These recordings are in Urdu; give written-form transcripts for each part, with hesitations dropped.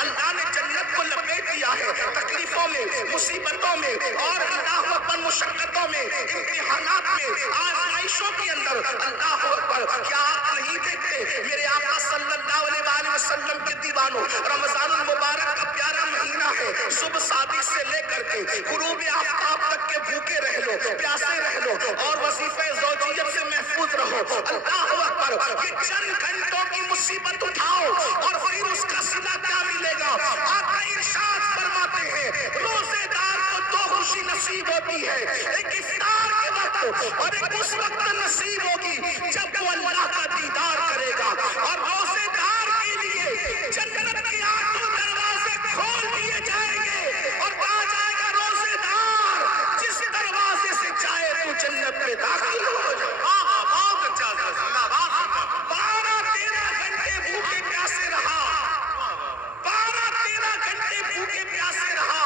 اللہ نے جنت کو لپیٹ دیا ہے تکلیفوں میں، مصیبتوں میں اور اللہ اکبر مشقتوں میں، امتحانات میں، آزمائشوں کے اندر۔ اللہ اکبر، کیا آپ نہیں دیکھتے میرے آقا صلی اللہ علیہ وآلہ وسلم کے دیوانوں، رمضان المبارک کا پیارا مہینہ ہے، صبح صادق سے لے کر کے غروب آفتاب تک کے بھوکے رہ لو، پیاسے رہ لو اور وظیفہ زوجیت سے محفوظ رہو۔ اللہ اکبر، یہ چند گھنٹوں کی مصیبت اٹھاؤ اور پھر اس کا صلہ کیا ملے گا؟ آقا ارشاد فرماتے ہیں روزے دار کو دو خوشی نصیب ہوتی ہے، ایک افطار کے وقت اور ایک اس وقت نصیب ہوگی جب وہ اللہ کا دیدار کرے گا۔ اور روزے دار کے لیے جنت کے آٹھوں دروازے کھول دیے جائیں گے اور کہا جائے گا روزے دار جس دروازے سے چاہے تو جنت میں داخل ہو جائے۔ بہت اچھا، 12-13 گھنٹے بھوکے پیاسے رہا، 12-13 گھنٹے بھوکے پیاسے رہا،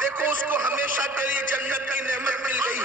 دیکھو اس کو ہمیشہ کے لیے جنت کی نعمت مل گئی۔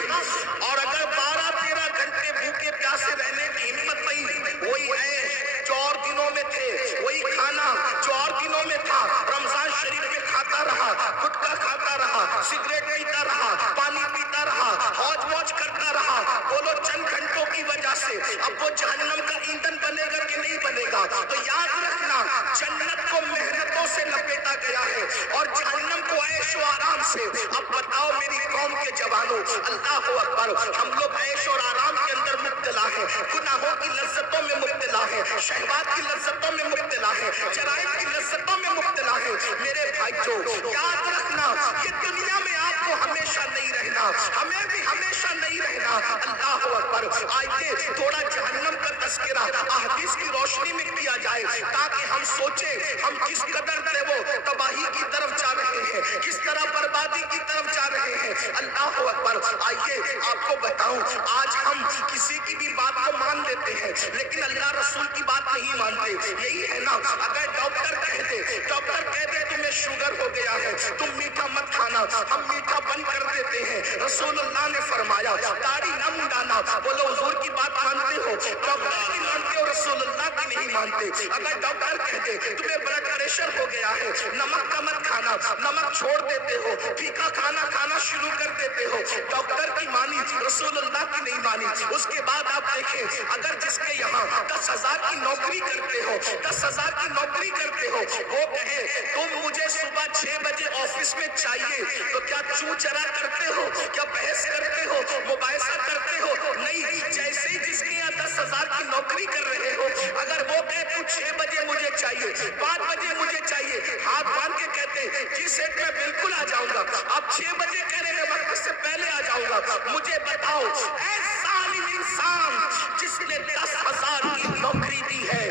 اور اگر 12-13 گھنٹے بھوکے پیاسے رہنے کی ہمت نہیں، وہی عیش جو اور دنوں میں تھے، وہی کھانا جو اور دنوں میں تھا، رمضان شریف میں کھاتا رہا، گٹکا کھاتا رہا، سگریٹ پیتا رہا، پانی پیتا رہا، حوج موج کرتا رہا، بولو چند گھنٹوں کی وجہ سے اب وہ جہنم کا ایندھن بنے گا کہ نہیں بنے گا؟ تو یاد رکھنا جنت کو محنتوں سے لپیٹا گیا ہے اور جہنم کو عیش و آرام سے۔ اب بتاؤ میری قوم کے جوانوں، اللہ اکبر، ہم لوگ عیش اور آرام کے اندر مبتلا ہے، گناہوں کی لذتوں میں مبتلا ہے، شہوات کی لذتوں میں مبتلا ہے، جرائم کی لذتوں میں مبتلا ہے۔ میرے بھائیو یاد رکھنا یہ دنیا میں آپ کو ہمیشہ نہیں رہنا، ہمیں بھی ہمیشہ نہیں رہنا۔ اللہ اکبر، آئیے تھوڑا جہنم کا تذکرہ احادیث کی روشنی میں کیا جائے تاکہ ہم سوچیں ہم کس قدر وہ تباہی کی طرف جا رہے ہیں، کس طرح بربادی کی طرف جا رہے ہیں۔ اللہ اکبر، آئیے آپ کو بتاؤں، آج ہم کسی کی بھی بات کو مان لیتے ہیں لیکن اللہ رسول کی بات نہیں مانتے۔ یہی ہے نا، اگر ڈاکٹر کہہ دے تمہیں شوگر ہو گیا ہے، تم میٹھا مت کھانا، ہم میٹھا بند کر دیتے ہیں۔ رسول اللہ نے فرمایا داڑھی نہ منڈانا، بولو حضور کی بات مانتے ہو؟ ڈاکٹر کی مانتے ہو، رسول اللہ کی نہیں مانتے۔ اگر ڈاکٹر کہہ دے تمہیں بلڈ پریشر ہو گیا ہے، نمک کا مت کھانا، نمک چھوڑ دیتے ہو، پھیکا کھانا کھانا شروع کر دیتے ہو، ڈاکٹر کی مانی، رسول اللہ کی نہیں مانی۔ اس کے بعد آپ دیکھیں اگر جس کے یہاں 10,000 کی نوکری کرتے ہو، 10,000 کی نوکری کرتے ہو، وہ کہے تم مجھے صبح 6 بجے آفس میں چاہیے، تو کیا چوں چرا کرتے ہو؟ کیا بحث کرتے ہو؟ مباحثہ کرتے ہو؟ نہیں، جیسے ہی جس کے یہاں 10,000 کی نوکری کر رہے ہو، اگر وہ کہے تو 6 بجے مجھے چاہیے، 5 بجے مجھے چاہیے، ہاتھ باندھ کے کہتے جی سیٹ میں بالکل آ جاؤں گا، اب 6 بجے کہہ رہے ہیں وقت سے پہلے آ جاؤں گا۔ مجھے بتاؤ اے ظالم انسان جس نے 10,000 کی نوکری دی ہے،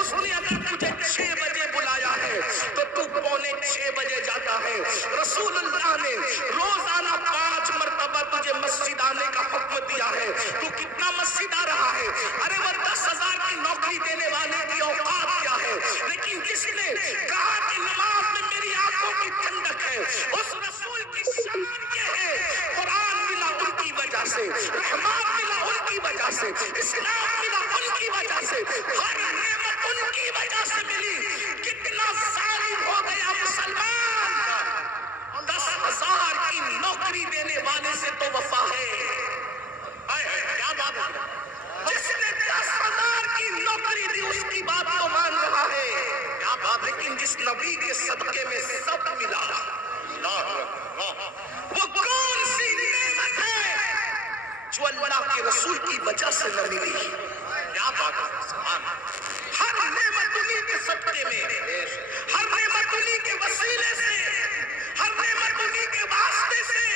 اس نے اگر تجھے 6 بجے بلایا ہے تو تو 5:45 بجے جاتا ہے۔ رسول اللہ نے روزانہ 5 مرتبہ تجھے مسجد آنے کا حکم دیا ہے، تو کتنا مسجد آ رہا ہے؟ ارے وہ 10,000 کی نوکری دینے والے کی اوقات کیا ہے؟ لیکن جس نے کہا کہ نماز میں میری آنکھوں کی ٹھنڈک ہے، اس رسول کی شان یہ ہے قرآن ملا ان کی وجہ سے، رحمان ملا ان کی وجہ سے، اسلام ملا ان کی وجہ سے، ہر نعمت ان کی وجہ سے ملی۔ کتنا ظالم ہو گیا مسلمان، 10,000 کی نوکری دینے والے سے تو وفا ہے۔ کیا بات ہے، جس نے 10,000 کی نوکری دی اس کی بات تو مان رہا ہے، کیا بات، لیکن جس نبی کے صدقے میں سب ملا، وہ کون سی نعمت ہے جو اللہ کے رسول کی وجہ سے نہ ملی؟ کیا بات ہے، ہر نعمت انہی کے صدقے میں، ہر نعمت انہی کے وسیلے سے، ہر نعمت انہی کے واسطے سے۔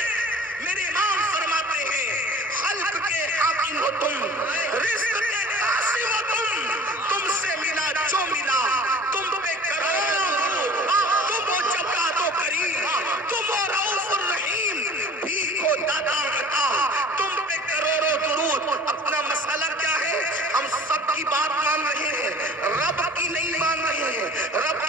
میرے امام فرماتے ہیں خلق کے حاکم ہو تم، رزق کے قاسم ہو تم سے ملا جو ملا، تم پہ کرو تم ہو جواد و کریم، تم ہو رؤوف الرحیم، بھیکھو دادا عطا، تم پہ کروڑوں درود۔ اپنا مسئلہ کیا ہے؟ ہم سب کی بات مان رہے ہیں، رب کی نہیں مان رہے ہیں۔ رب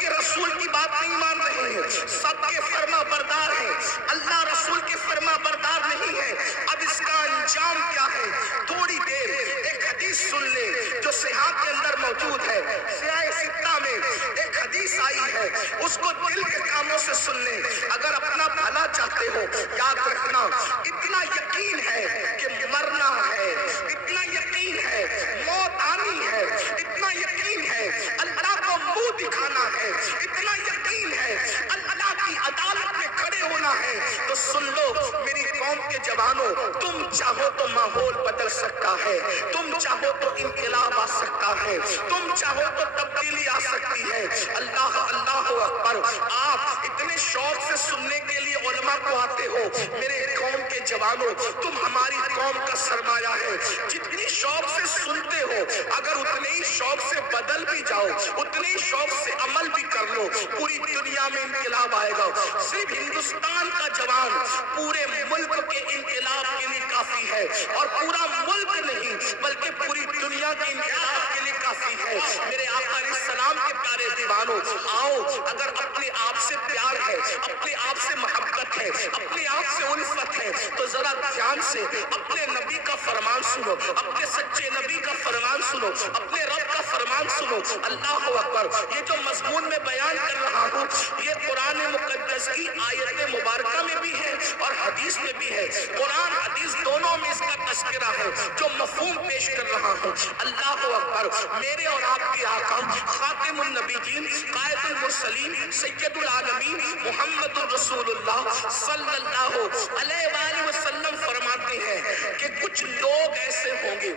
جوانوں، تم چاہو تو ماحول بدل سکتا ہے، تم چاہو تو انقلاب آ سکتا ہے، تم چاہو تو تبدیلی آ سکتی ہے۔ اللہ اللہ اکبر۔ آپ اتنے شوق سے سننے کے لیے علماء کو آتے ہو، میرے قوم کے جوانوں، تم ہماری قوم کا سرمایہ ہے۔ جتنی شوق سے سنتے ہو، اگر اتنے ہی شوق سے بدل بھی جاؤ، اتنے ہی شوق سے عمل بھی کر لو، پوری دنیا میں انقلاب آئے گا۔ صرف ہندوستان کا جوان پورے ملک کے انقلاب کے لیے کافی ہے، اور پورا ملک نہیں بلکہ پوری دنیا کے انقلاب کے لیے کافی ہے۔ میرے آقا علیہ السلام کے پیارے دیوانوں، آؤ، اگر اپنے آپ سے پیار ہے، اپنے آپ سے محبت ہے، اپنے آپ سے الفت ہے، تو ذرا دھیان سے اپنے نبی کا فرمان سنو، اپنے سچے نبی کا فرمان سنو، اپنے رب کا فرمان سنو۔ اللہ اکبر۔ یہ جو مضمون میں بیان کر رہا ہوں، یہ قرآن مقدس کی آیت مبارکہ میں بھی ہے اور حدیث میں بھی ہے۔ قرآن حدیث دونوں میں اس کا تذکرہ ہے جو مفہوم پیش کر رہا ہوں۔ اللہ اکبر۔ میرے اور آپ کے آقا خاتم النبیین، قائد المرسلین، سید العالمین محمد الرسول اللہ صلی اللہ علیہ وآلہ وسلم فرماتے ہیں کہ کچھ لوگ ایسے ہوں گے،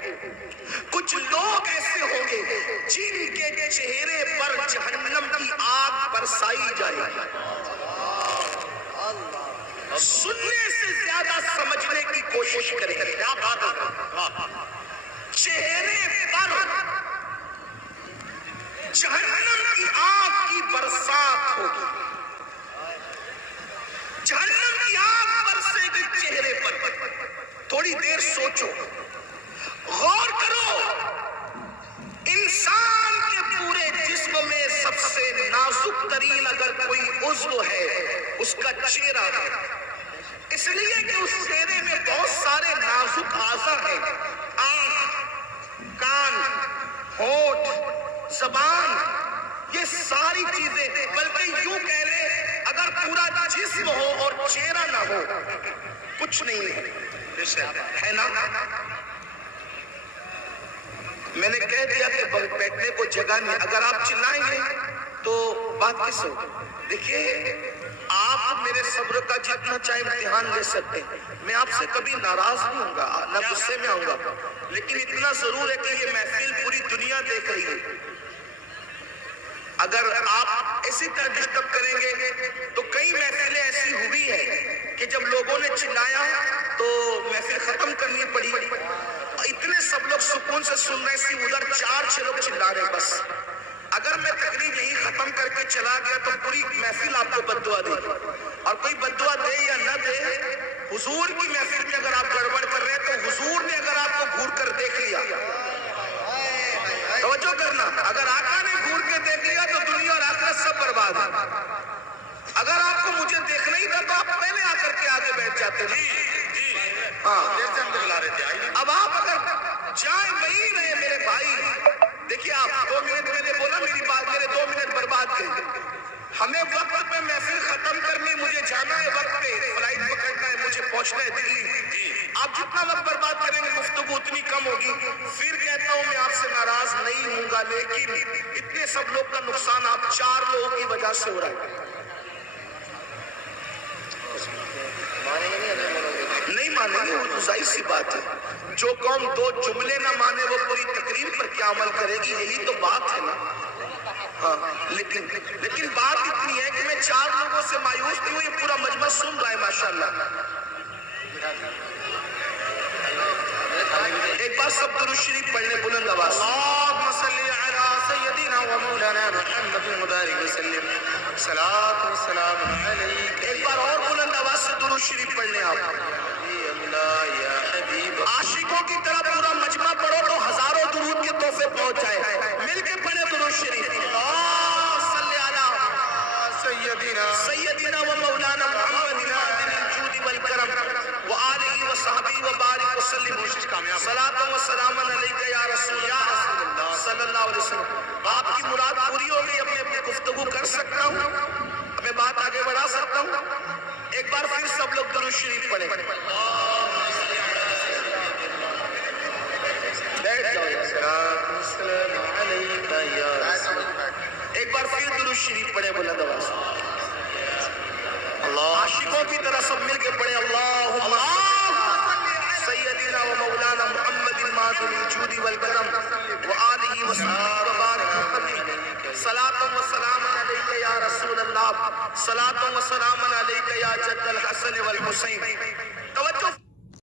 کچھ لوگ ایسے ہوں گے جن کے چہرے پر جہنم کی آگ برسائی جائے گی۔ سننے سے زیادہ سمجھنے کی کوشش کریں۔ کیا بات ہے؟ چہرے پر جہنم کی آگ کی برسات ہوگی، جہنم کی آگ برسے گی چہرے پر۔ تھوڑی دیر سوچو، غور کرو۔ انسان کے پورے جسم میں سب سے نازک ترین اگر کوئی عضو ہے، اس کا چہرہ ہے، اس لیے کہ اس چہرے میں بہت سارے نازک اعضاء ہیں، آنکھ، کان، ہونٹ، زبان، یہ ساری چیزیں، بلکہ یوں کہہ لیں اگر پورا جسم ہو اور چہرہ نہ ہو کچھ نہیں ہے نا۔ میں نے کہہ دیا کہ بیٹھنے کو جگہ نہیں، اگر آپ چلائیں گے تو بات کس ہو؟ دیکھیے، آپ میرے صبر کا جتنا چاہے امتحان لے سکتے ہیں، میں آپ سے کبھی ناراض نہیں ہوں گا، نہ غصے میں آؤں گا، لیکن اتنا ضرور ہے کہ یہ محفل پوری دنیا دیکھ رہی ہے۔ اگر آپ اسی طرح ڈسٹرب کریں گے تو کئی محفلیں ایسی ہوئی ہیں کہ جب لوگوں نے چلایا تو محفل ختم کرنی پڑی، اتنے سب لوگ سکون سے سن رہے تھے، ادھر 4-6 لوگ چلا رہے بس۔ اگر میں تقریر یہی ختم کر کے چلا گیا تو پوری محفل آپ کو بددعا دے گی، اور کوئی بددعا دے یا نہ دے، حضور کی محفل میں اگر آپ گڑبڑ کر رہے ہیں تو حضور نے اگر آپ کو گھور کر دیکھ لیا، توجہ کرنا، اگر آقا نے گھور کے دیکھ لیا تو دنیا اور آخرت سب برباد ہے۔ اگر آپ کو مجھے دیکھنا ہی تھا تو آپ پہلے آ کر کے آگے بیٹھ جاتے ہیں۔ اب آپ اگر جائیں وہی رہے میرے بھائی، دیکھیے آپ 2 منٹ میں نے بولا، میری بات میرے 2 منٹ برباد گئے۔ ہمیں وقت پہ محفل ختم کرنی، مجھے جانا ہے وقت پہ، فلائٹ پکڑنا ہے، مجھے پہنچنا ہے دلی۔ آپ جتنا وقت برباد کریں گے گفتگو اتنی کم ہوگی۔ پھر کہتا ہوں میں آپ سے ناراض نہیں ہوں گا، لیکن اتنے سب لوگ کا نقصان آپ 4 لوگوں کی وجہ سے ہو رہا ہے۔ نہیں مانیں گے، وہ ظاہر سی بات ہے۔ جو قوم 2 جملے نہ مانے وہ پوری تقریر پر کیا عمل کرے گی، یہی تو بات ہے نا۔ ہاں، لیکن بات اتنی ہے کہ میں 4 لوگوں سے مایوس نہیں ہوں، یہ پورا مجمع سن رہا ہے ماشاءاللہ۔ ایک بار سب درود شریف پڑھنے بلند آواز۔ اللہم صلی علی سیدنا و مولانا محمد مبارک وسلم، صلاۃ و سلام علیک۔ ایک بار اور بلند آواز سے درود شریف پڑھنے آپ۔ عاشقوں کی طرح پورا مجمع پڑھو تو ہزاروں درود کے تحفے پہنچ جائے، مل کے پڑھے درود شریف۔ اللہم صلی علی سیدنا و مولانا محمد الجود والکرم وآلہ وصحبہ وبارک وسلم، صلاۃ و سلام علیک یا رسول اللہ صلی اللہ علیہ وسلم۔ آپ کی مراد پوری ہو گئی، اب میں اپنی گفتگو کر سکتا ہوں، میں بات آگے بڑھا سکتا ہوں۔ ایک بار پھر سب لوگ درود شریف پڑھیں۔ ایک بار پھر درود شریف پڑھیں بلند آواز۔ عاشقوں کی طرح سب مل کے پڑھیں، اللہم صلاۃ و سلام علیک یا جد الحسن والحسین